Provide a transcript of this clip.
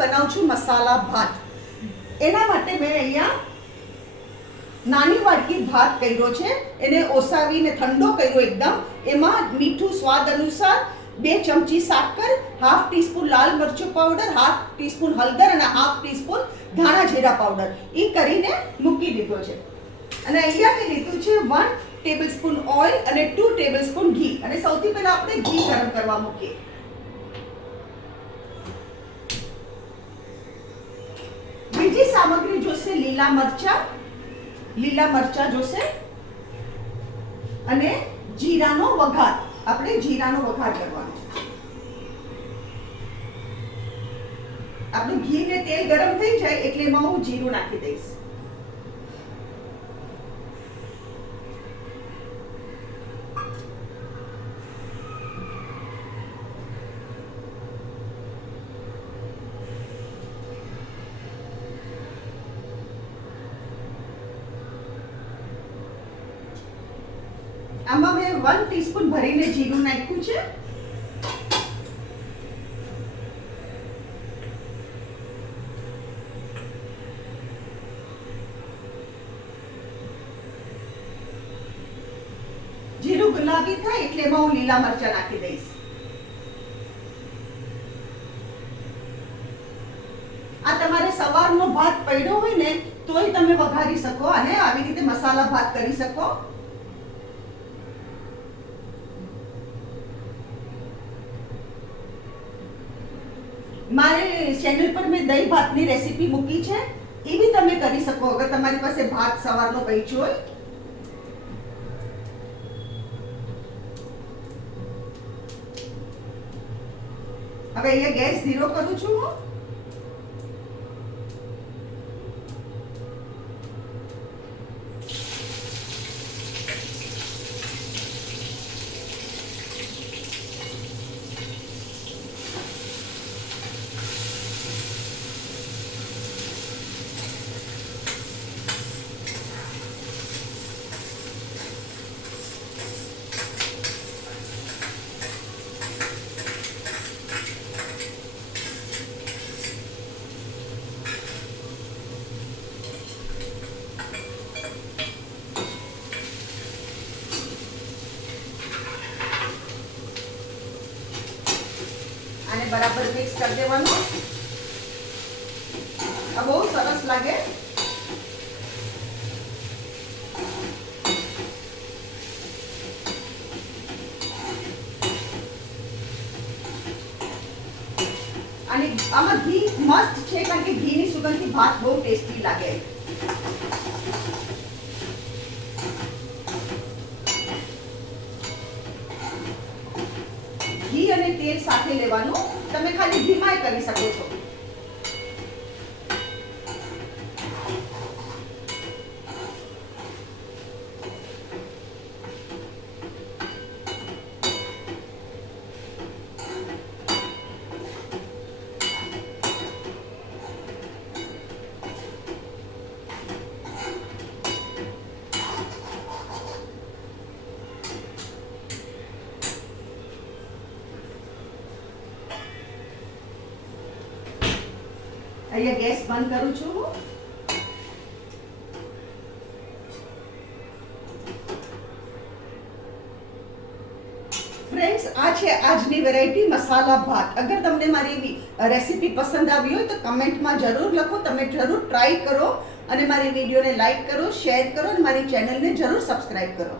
બનાવું છું મસાલા ભાત. એના માટે મેં અહીંયા નાની વાટકી ભાત કર્યો છે, એને ઓસાવીને ઠંડો કર્યો એકદમ. એમાં મીઠું સ્વાદ અનુસાર, 2 ચમચી સાકર, હાફ ટીસ્પૂન લાલ મરચું પાવડર, હાફ ટીસ્પૂન હળદર અને હાફ ટીસ્પૂન ધાણા જીરા પાવડર એ કરીને મૂકી દીધો છે. અને અહીંયા મેં લીધું છે 1 ટેબલસ્પૂન ઓઇલ અને 2 ટેબલસ્પૂન ઘી. અને સૌથી પહેલા આપણે ઘી ગરમ કરવા મૂકીએ. બીજી સામગ્રી જોશે લીલા મરચા જોશે અને જીરાનો વઘાર. આપણે જીરાનો વઘાર કરવાનો. આપણું ઘી ને તેલ ગરમ થઈ જાય એટલે એમાં હું જીરું નાખી દઈશ. આમાં મેં 1 ટીસ્પૂન ભરીને જીરું નાખ્યું છે. જીરું ગુલાબી થાય એટલે એમાં હું લીલા મરચા નાખી દઈશ. આ તમારે સવારનો ભાત પડ્યો હોય ને તોય તમે વઘારી શકો અને આવી રીતે મસાલા ભાત કરી શકો. મારે ચેનલ પર મેં દહીં ભાતની રેસીપી મૂકી છે, એ બી તમે કરી શકો અગર તમારી પાસે ભાત સવારનો બચ્યો હોય. હવે અહીંયા ગેસ ધીરો કરું છું હું. આને બરાબર મિક્સ કરી દેવાનું. આ બહુ સરસ લાગે. અને આમાં ઘી મસ્ત છે કારણ કે ઘીની સુગંધથી ભાત બહુ ટેસ્ટી લાગે. ઘી અને તેલ સાથે લેવાનું. તમે ખાલી ઘીમાં કરી શકો છો. અહીંયા ગેસ બંધ કરું છું. ફ્રેન્ડ્સ, આ છે આજની વેરાયટી મસાલા ભાત. અગર તમને મારી રેસીપી પસંદ આવી હોય તો કમેન્ટમાં જરૂર લખો. તમે જરૂર ટ્રાય કરો અને મારી વિડીયોને લાઈક કરો, શેર કરો અને મારી ચેનલને જરૂર સબસ્ક્રાઇબ કરો.